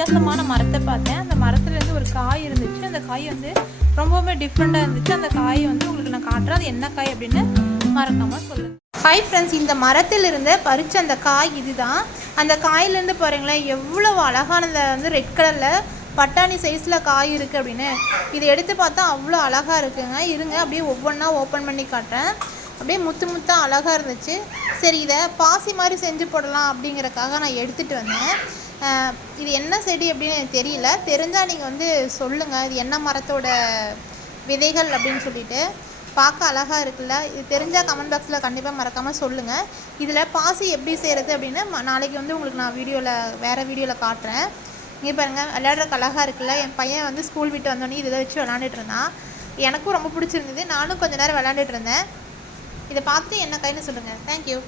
வித்தியாசமான மரத்தை பார்த்தேன். அந்த மரத்துலேருந்து ஒரு காய் இருந்துச்சு. அந்த காய் வந்து ரொம்பவுமே டிஃப்ரெண்ட்டாக இருந்துச்சு. அந்த காயை வந்து உங்களுக்கு நான் காட்டுறேன். அது என்ன காய் அப்படின்னு மறக்காமல் சொல்லுங்கள். ஹாய் ஃப்ரெண்ட்ஸ், இந்த மரத்திலிருந்து பறித்த அந்த காய் இதுதான். அந்த காயிலேருந்து பாருங்களேன் எவ்வளோ அழகானதை வந்து ரெட் கலரில் பட்டாணி சைஸில் காய் இருக்குது அப்படின்னு. இதை எடுத்து பார்த்தா அவ்வளோ அழகாக இருக்குங்க. இருங்க அப்படியே ஒவ்வொன்றா ஓப்பன் பண்ணி காட்டுறேன். அப்படியே முத்து முத்தாக அழகாக இருந்துச்சு. சரி, இதை பாசி மாதிரி செஞ்சு போடலாம் அப்படிங்கிறக்காக நான் எடுத்துகிட்டு வந்தேன். இது என்ன செடி அப்படின்னு எனக்கு தெரியல. தெரிஞ்சால் நீங்கள் வந்து சொல்லுங்கள், இது என்ன மரத்தோட விதைகள் அப்படின்னு சொல்லிட்டு. பார்க்க அழகாக இருக்குல்ல. இது தெரிஞ்சால் கமெண்ட் பாக்ஸில் கண்டிப்பாக மறக்காமல் சொல்லுங்கள். இதில் பாசி எப்படி செய்கிறது அப்படின்னு நாளைக்கு வந்து உங்களுக்கு நான் வேறு வீடியோவில் காட்டுறேன். இங்கே பாருங்கள், விளையாடுறக்கு அழகாக இருக்குல்ல. என் பையன் வந்து ஸ்கூல் விட்டு வந்தோடனே இதை வச்சு விளாண்டுட்டு இருந்தான். எனக்கும் ரொம்ப பிடிச்சிருந்தது. நானும் கொஞ்சம் நேரம் விளாண்டுட்டு இருந்தேன். இதை பார்த்துட்டு என்ன கைன்னு சொல்லுங்கள். தேங்க்யூ.